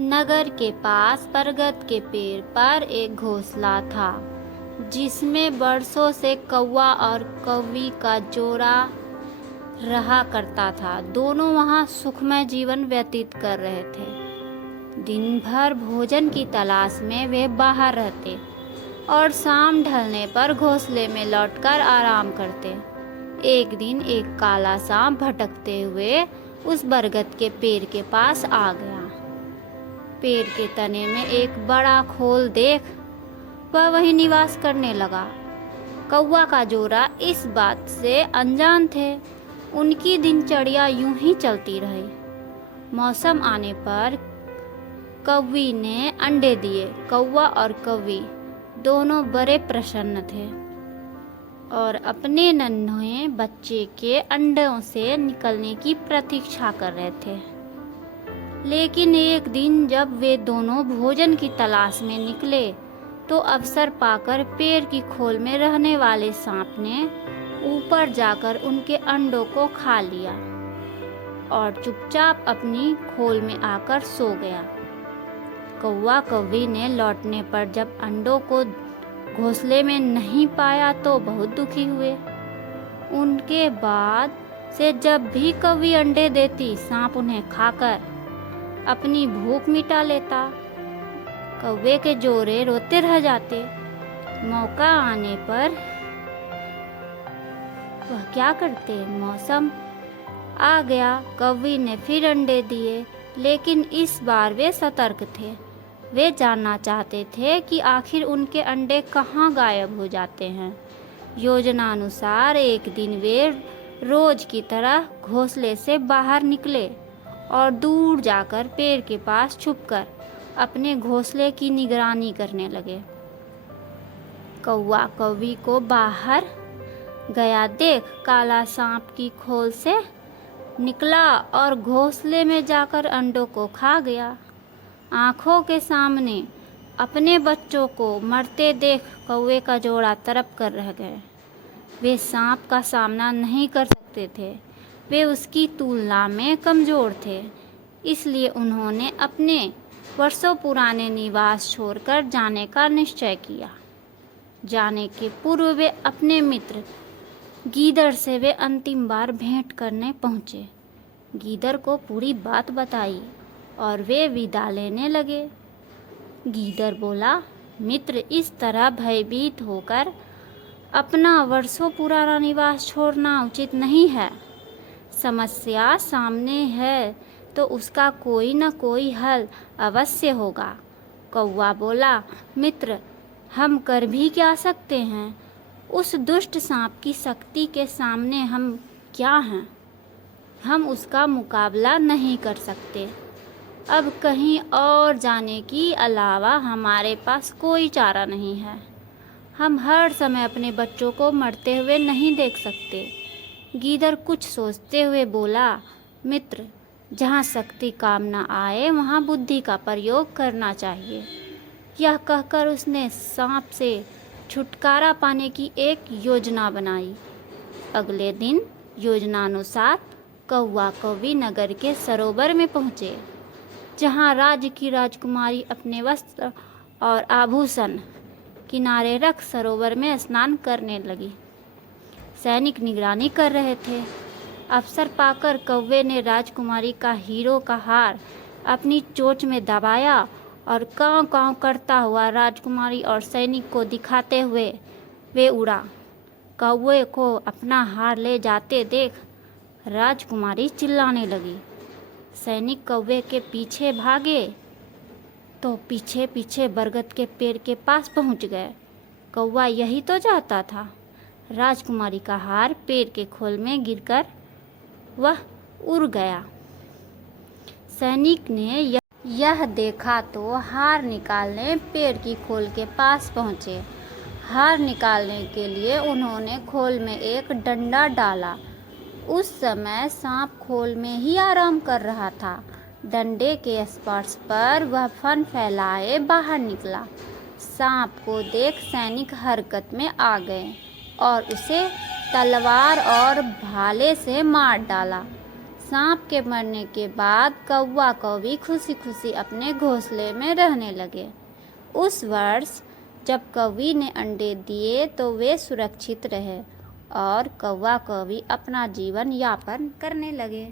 नगर के पास बरगद के पेड़ पर एक घोंसला था जिसमें बरसों से कौवा और कौवी का जोड़ा रहा करता था। दोनों वहां सुखमय जीवन व्यतीत कर रहे थे। दिन भर भोजन की तलाश में वे बाहर रहते और शाम ढलने पर घोंसले में लौटकर आराम करते। एक दिन एक काला सांप भटकते हुए उस बरगद के पेड़ के पास आ गया। पेड़ के तने में एक बड़ा खोल देख वह वहीं निवास करने लगा। कौवा का जोड़ा इस बात से अनजान थे। उनकी दिनचर्या यूं ही चलती रही। मौसम आने पर कौवी ने अंडे दिए। कौवा और कौवी दोनों बड़े प्रसन्न थे और अपने नन्हे बच्चे के अंडों से निकलने की प्रतीक्षा कर रहे थे। लेकिन एक दिन जब वे दोनों भोजन की तलाश में निकले तो अवसर पाकर पेड़ की खोल में रहने वाले सांप ने ऊपर जाकर उनके अंडों को खा लिया और चुपचाप अपनी खोल में आकर सो गया। कौवा कौवी ने लौटने पर जब अंडों को घोंसले में नहीं पाया तो बहुत दुखी हुए। उनके बाद से जब भी कौवी अंडे देती, सांप उन्हें खाकर अपनी भूख मिटा लेता। कौवे के जोड़े रोते रह जाते। मौका आने पर वह क्या करते? मौसम आ गया, कौवी ने फिर अंडे दिए, लेकिन इस बार वे सतर्क थे। वे जानना चाहते थे कि आखिर उनके अंडे कहाँ गायब हो जाते हैं। योजना अनुसार एक दिन वे रोज की तरह घोंसले से बाहर निकले और दूर जाकर पेड़ के पास छुपकर अपने घोंसले की निगरानी करने लगे। कौवा कौवी को बाहर गया देख काला सांप की खोल से निकला और घोंसले में जाकर अंडों को खा गया। आंखों के सामने अपने बच्चों को मरते देख कौवे का जोड़ा तड़प कर रह गए। वे सांप का सामना नहीं कर सकते थे। वे उसकी तुलना में कमजोर थे। इसलिए उन्होंने अपने वर्षों पुराने निवास छोड़कर जाने का निश्चय किया। जाने के पूर्व वे अपने मित्र गीदड़ से वे अंतिम बार भेंट करने पहुँचे। गीदड़ को पूरी बात बताई और वे विदा लेने लगे। गीदड़ बोला, मित्र, इस तरह भयभीत होकर अपना वर्षों पुराना निवास छोड़ना उचित नहीं है। समस्या सामने है तो उसका कोई न कोई हल अवश्य होगा। कौवा बोला, मित्र, हम कर भी क्या सकते हैं? उस दुष्ट सांप की शक्ति के सामने हम क्या हैं? हम उसका मुकाबला नहीं कर सकते। अब कहीं और जाने की अलावा हमारे पास कोई चारा नहीं है। हम हर समय अपने बच्चों को मरते हुए नहीं देख सकते। गीदड़ कुछ सोचते हुए बोला, मित्र, जहाँ शक्ति काम न आए वहाँ बुद्धि का प्रयोग करना चाहिए। यह कहकर उसने सांप से छुटकारा पाने की एक योजना बनाई। अगले दिन योजनानुसार कौवा कौवी नगर के सरोवर में पहुँचे, जहाँ राज्य की राजकुमारी अपने वस्त्र और आभूषण किनारे रख सरोवर में स्नान करने लगी। सैनिक निगरानी कर रहे थे। अवसर पाकर कौवे ने राजकुमारी का हीरो का हार अपनी चोंच में दबाया और कांव कांव करता हुआ राजकुमारी और सैनिक को दिखाते हुए वे उड़ा। कौवे को अपना हार ले जाते देख राजकुमारी चिल्लाने लगी। सैनिक कौवे के पीछे भागे तो पीछे पीछे बरगद के पेड़ के पास पहुंच गए। कौवा यही तो चाहता था। राजकुमारी का हार पेड़ के खोल में गिरकर वह उड़ गया। सैनिक ने यह देखा तो हार निकालने पेड़ की खोल के पास पहुँचे। हार निकालने के लिए उन्होंने खोल में एक डंडा डाला। उस समय सांप खोल में ही आराम कर रहा था। डंडे के स्पर्श पर वह फन फैलाए बाहर निकला। सांप को देख सैनिक हरकत में आ गए और उसे तलवार और भाले से मार डाला। सांप के मरने के बाद कौवा कौवी खुशी खुशी अपने घोंसले में रहने लगे। उस वर्ष जब कौवी ने अंडे दिए तो वे सुरक्षित रहे और कौवा कौवी अपना जीवन यापन करने लगे।